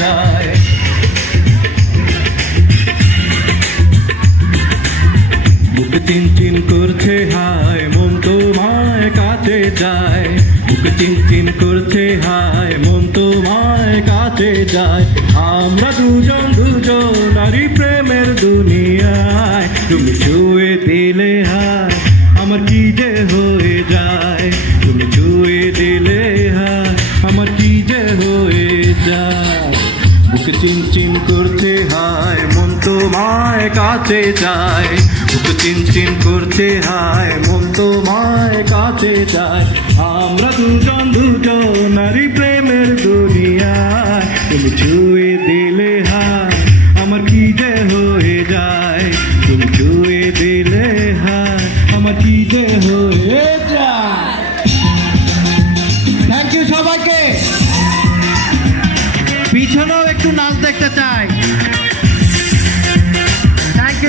যায়। বুক চিনচিন করছে হায় মন তোমায় কাছে যায়। বুক চিনচিন করছে হায় মন তোমায় কাছে যায়। আমরা দুজন নারী প্রেমের দুনিয়ায়। তুমি ছুঁয়ে দিলে হায় আমার কি যে হয়ে যায়। তুমি ছুঁয়ে দিলে হায় আমার কি যে হয়ে যায়। বুক চিনচিন করছে হায় মন তোমায় কাছে যায়। বুক চিনচিন করছে হায় মন তোমায় কাছে যায়। আমরা দুজন নারী প্রেমের দুনিয়ায়। তুমি ছুঁয়ে দিলে হায় আমার কি যে হয়ে যায়। তুমি ছুঁয়ে দিলে হায় আমার কি যে হয়ে যায়। থ্যাংক ইউ সবাইকে। পিছনেও একটু নাচ দেখতে চাই।